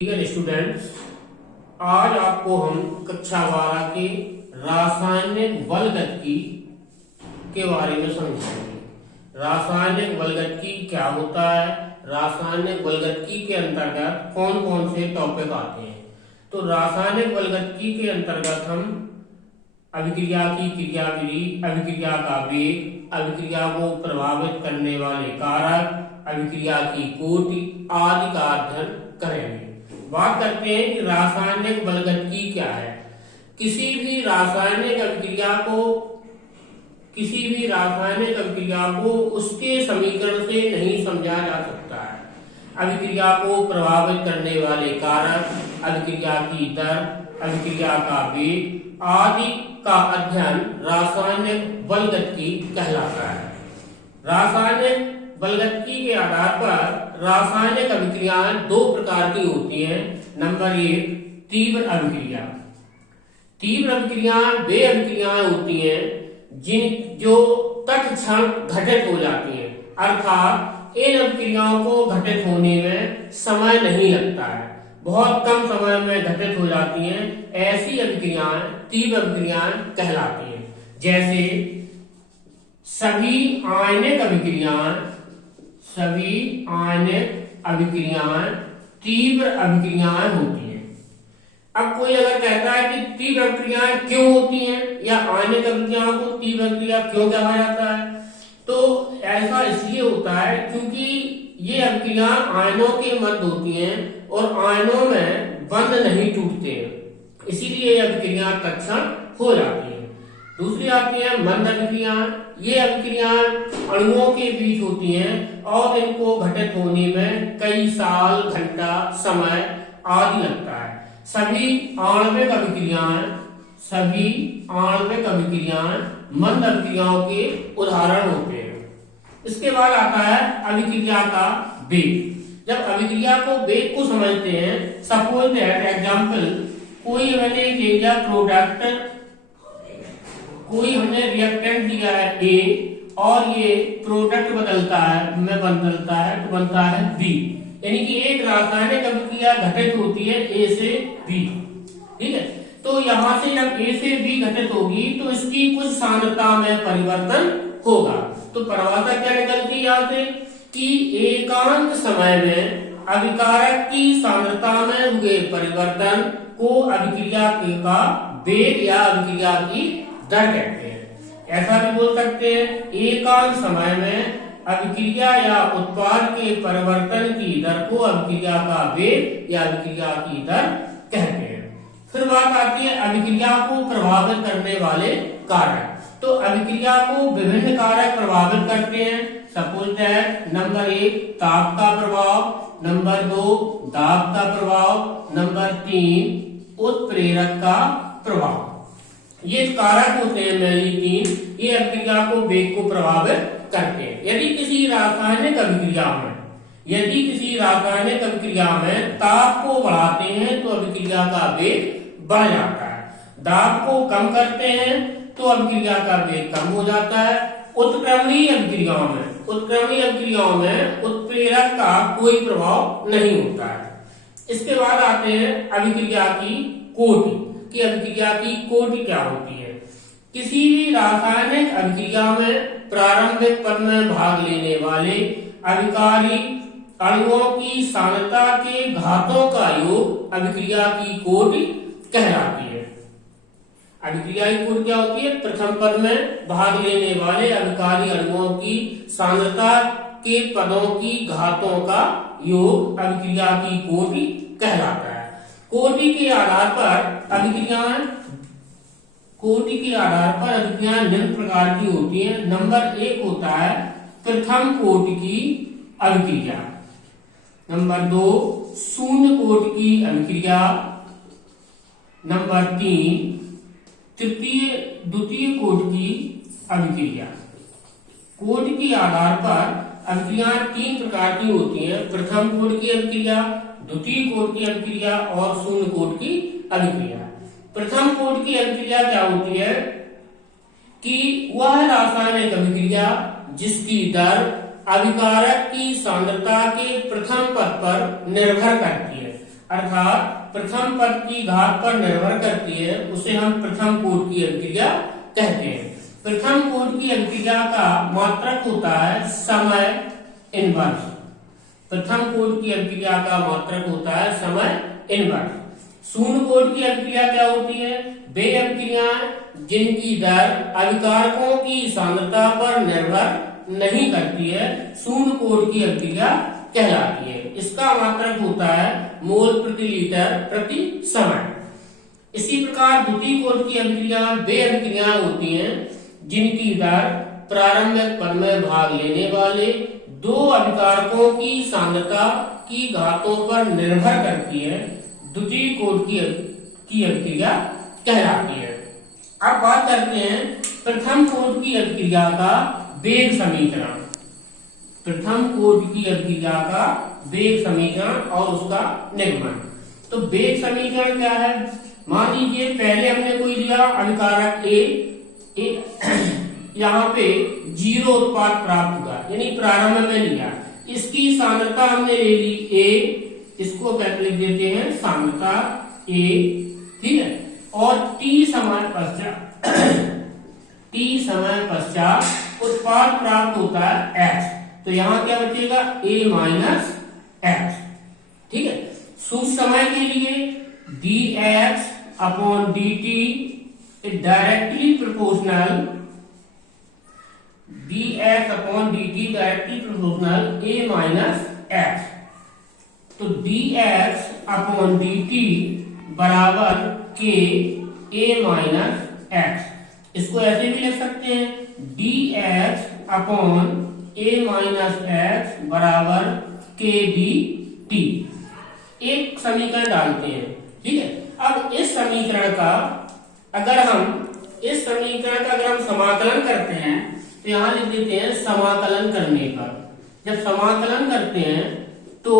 Dear students, आज आपको हम कक्षा 12 के रासायनिक बलगतिकी के बारे में समझाएंगे। रासायनिक बलगतिकी क्या होता है, रासायनिक बलगतिकी के अंतर्गत कौन कौन से टॉपिक आते हैं। तो रासायनिक बलगतिकी के अंतर्गत हम अभिक्रिया की क्रियाविधि, अभिक्रिया का वेग, अभिक्रिया को प्रभावित करने वाले कारक, अभिक्रिया की कोटि आदि का अध्ययन करेंगे। बात करते हैं कि रासायनिक बलगतिकी क्या है। किसी भी रासायनिक अभिक्रिया को उसके समीकरण से नहीं समझा जा सकता है। अभिक्रिया को प्रभावित करने वाले कारक, अभिक्रिया की दर, अभिक्रिया का वेग आदि का अध्ययन रासायनिक बलगतिकी कहलाता है। रासायनिक बलगतिकी के आधार पर रासायनिक अभिक्रियाएं दो प्रकार की होती हैं। नंबर 1, तीव्र अभिक्रिया। तीव्र अभिक्रियाएं वे अभिक्रियाएं होती हैं जो तत्क्षण घटित हो जाती हैं, अर्थात इन अभिक्रियाओं को घटित होने में समय नहीं लगता है, बहुत कम समय में घटित हो जाती हैं। ऐसी अभिक्रियाएं तीव्र अभिक्रियाएं कहलाती हैं। जैसे सभी आणविक अभिक्रियाएं तीव्र अभिक्रियाएं होती हैं। अब कोई अगर कहता है कि तीव्र अभिक्रियाएं क्यों होती हैं या आणविक अभिक्रियाओं को तीव्र अभिक्रिया क्यों कहा जाता है, तो ऐसा इसलिए होता है क्योंकि ये अभिक्रियाएं आयनों के मध्य होती हैं और आयनों में बंध नहीं टूटते हैं, इसीलिए ये अभिक्रियाएं तत्क्षण हो जाती हैं। दूसरी आती है मंद अभिक्रियाएं। ये अभिक्रियाएं अणुओं के बीच होती हैं और इनको घटित होने में कई साल, घंटा, समय आदि लगता है। सभी आणविक अभिक्रियाएं मंद अभिक्रियाओं के उदाहरण होते हैं। इसके बाद आता है अभिक्रिया का वेग। जब अभिक्रिया को वेग को समझते हैं, सपोज दैट एग्जांपल, कोई मैंने ले लिया प्रोडक्ट, कोई हमने रिएक्टेंट दिया है A और ये प्रोडक्ट बदलता है तो बनता है B, यानी कि एक रासायनिक अभिक्रिया घटित होती है A से B। ठीक है, तो यहां से जब A से B घटित होगी तो इसकी कुछ सांद्रता में परिवर्तन होगा। तो परिभाषा क्या निकलती है यहाँ से कि एकांत समय में अभिकारक की सांद्रता में हुए परिवर्तन को अभिक्रिया का वेग या अभिक्रिया की दर कहते हैं। ऐसा भी बोल सकते हैं एकांत समय में अभिक्रिया या उत्पाद के परिवर्तन की दर को अभिक्रिया का वेग या अभिक्रिया की दर कहते हैं। फिर बात आती है अभिक्रिया को प्रभावित करने वाले कारक। तो अभिक्रिया को विभिन्न कारक प्रभावित करते हैं। सपोज दैट नंबर 1 ताप का प्रभाव, नंबर 2 दाब का प्रभाव, नंबर 3 उत्प्रेरक का प्रभाव। ये कारक होते हैं मेनली 3, ये अभिक्रिया को वेग को प्रभावित करते हैं। यदि किसी रासायनिक अभिक्रिया में ताप को बढ़ाते हैं तो अभिक्रिया का वेग बढ़ जाता है, दाब को कम करते हैं तो अभिक्रिया का वेग कम हो जाता है। उत्क्रमणीय अभिक्रियाओं में उत्प्रेरक का कोई प्रभाव नहीं होता है। इसके बाद आते हैं अभिक्रिया की कोटि कि अभिक्रिया की कोटि क्या होती है। किसी भी रासायनिक अभिक्रिया में प्रारंभिक पद में भाग लेने वाले अभिकारी अणुओं की सांद्रता के घातों का योग अभिक्रिया की कोटि कहलाती है। अभिक्रिया की कोटि क्या होती है? प्रथम पद में भाग लेने वाले अभिकारी अणुओं की सांद्रता के पदों की घातों का योग अभिक्रिया की कोटि कहलाता है। कोटि के आधार पर अभिक्रियाएं निम्न प्रकार की होती हैं। नंबर 1 होता है प्रथम कोटि की अभिक्रिया, नंबर 2 शून्य कोटि की अभिक्रिया, नंबर 3 द्वितीय कोटि की अभिक्रिया। कोटि के आधार पर अभिक्रियाएं 3 प्रकार की होती हैं। प्रथम कोटि की अभिक्रिया, द्वितीय कोटि की अभिक्रिया और शून्य कोटि की अभिक्रिया। प्रथम कोटि की अभिक्रिया क्या होती है कि वह रासायनिक अभिक्रिया जिसकी दर अभिकारक की सांद्रता के प्रथम पद पर निर्भर करती है। अर्थात प्रथम पद की घात पर निर्भर करती है, उसे हम प्रथम कोटि की अभिक्रिया कहते हैं। प्रथम कोटि की अभिक्रिया का मात्रक होता है समय इनवर्स। प्रथम कोटि की अभिक्रिया का मात्रक होता है समय इनवर्स। शून्य कोटि की अभिक्रिया क्या होती है? वे अभिक्रियाएं जिनकी दर अभिकारकों की सांद्रता पर निर्भर नहीं करती है, शून्य कोटि की अभिक्रिया कहलाती है। इसका मात्रक होता है मोल प्रति लीटर प्रति समय। इसी प्रकार द्वितीय कोटि की अभिक्रिया वे अभिक्रियाएं होती हैं जिनकी दर प्रारंभिक पद में भाग लेने वाले दो अभिकारकों की सांद्रता की घातों पर निर्भर करती है, द्वितीय कोटि की अभिक्रिया कहलाती है। अब बात करते हैं प्रथम कोटि की अभिक्रिया का वेग समीकरण। प्रथम कोटि की अभिक्रिया का वेग समीकरण और उसका निगमन। तो वेग समीकरण क्या है? मान लीजिए पहले हमने कोई लिया अभिकारक ए, यहाँ पे 0 उत्पाद प्राप्त हुआ, यानी प्रारंभ में लिया। इसकी सांद्रता हमने ले ली ए, इसको कैसे लिख देते हैं सांद्रता ए, ठीक है। और t समय पश्चात उत्पाद प्राप्त होता है h, तो यहाँ क्या बचेगा a माइनस h, ठीक है। सूक्ष्म समय के लिए dx upon dt directly proportional, dx upon dt directly proportional a minus h। तो dx अपॉन dt बराबर k a माइनस x। इसको ऐसे भी लिख सकते हैं dx upon a minus x बराबर k dt। एक समीकरण डालते हैं, ठीक है। अब इस समीकरण का अगर हम समाकलन करते हैं तो यहाँ लिख देते हैं समाकलन करने पर। जब समाकलन करते हैं तो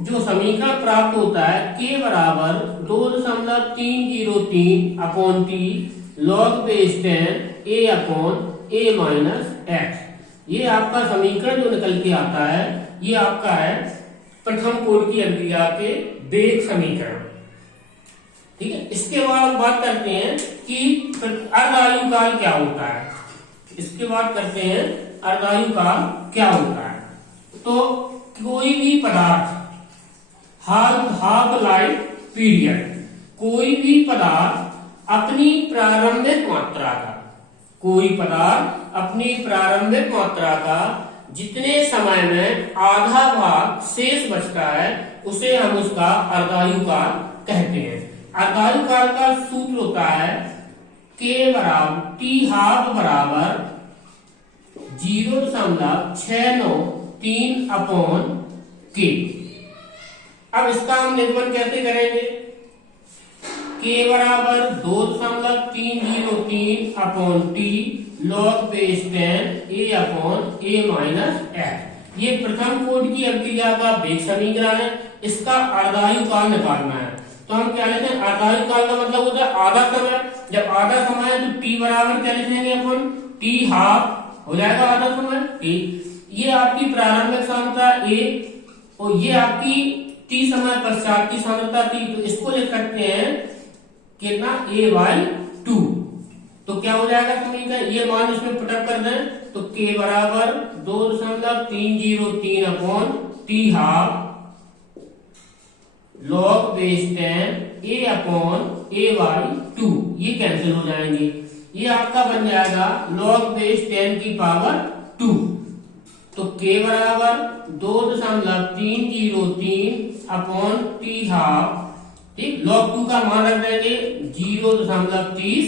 जो समीकरण प्राप्त होता है k बराबर 2.303 upon T log base 10 a upon a minus x। ये आपका समीकरण जो निकल के आता है, ये आपका है प्रथम कोटि की अभिक्रिया के वेग समीकरण, ठीक है। इसके बाद हम बात करते हैं कि अर्धायु काल क्या होता है। इसके बाद करते हैं अर्धायु काल क्या होता है। तो कोई भी पदार्थ हाफ लाइफ पीरियड, कोई भी पदार्थ अपनी प्रारंभिक मात्रा का, कोई पदार्थ अपनी प्रारंभिक मात्रा का जितने समय में आधा भाग शेष बचता है, उसे हम उसका अर्धायु काल कहते हैं। अर्धायु काल का सूत्र होता है k बराबर t हाफ बराबर 0.693 अपॉन k। अब इसका हम निरूपण कैसे करेंगे? k बराबर 2.303 upon T log base 10 a upon a minus x। ये प्रथम कोटि की अभिक्रिया का वेग समीकरण है। इसका अर्धायु काल निकालना है, तो हम क्या लेते हैं? अर्धायु काल का मतलब होता है आधा समय। जब आधा समय है तो t बराबर क्या लिखेंगे अपन? t हाफ हो जाएगा आधा समय t। ये आपकी प्रारंभिक सांद्रता a और ये आपकी t समय पश्चात की सांद्रता t, तो इसको लिख सकते हैं कितना a/2। तो क्या हो जाएगा समीकरण? ये मान इसमें पुटअप कर दें तो k बराबर 2.303 upon T half log base 10 a upon a/2। ये कैंसिल हो जाएंगे। ये आपका बन जाएगा लॉग बेस 10 की पावर 2। तो k बराबर 2.303 अपॉन टी हाफ, ठीक। लॉग 2 का मान रख देंगे 0.30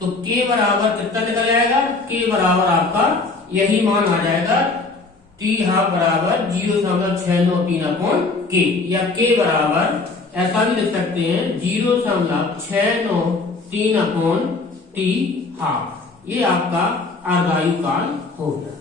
तो k बराबर कितना निकल जाएगा? k बराबर आपका यही मान आ जाएगा t हाफ बराबर 0.693 अपॉन k, या k बराबर ऐसा भी लिख सकते हैं 0.693 अपॉन t हाफ। ये आपका अर्धायु काल हो गया।